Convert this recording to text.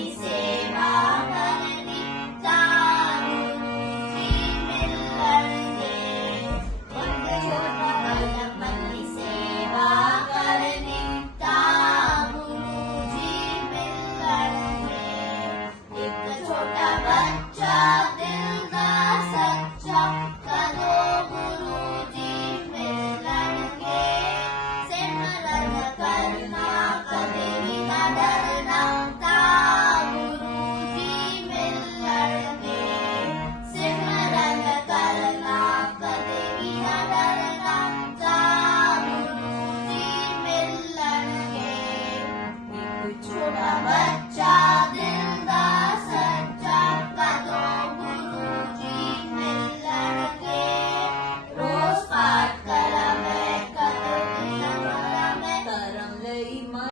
आपली सेवा करणी चालून जी मिलन दे एक छोटा बालक आपली सेवा करणी चालून जी मिलन दे एक छोटा बालक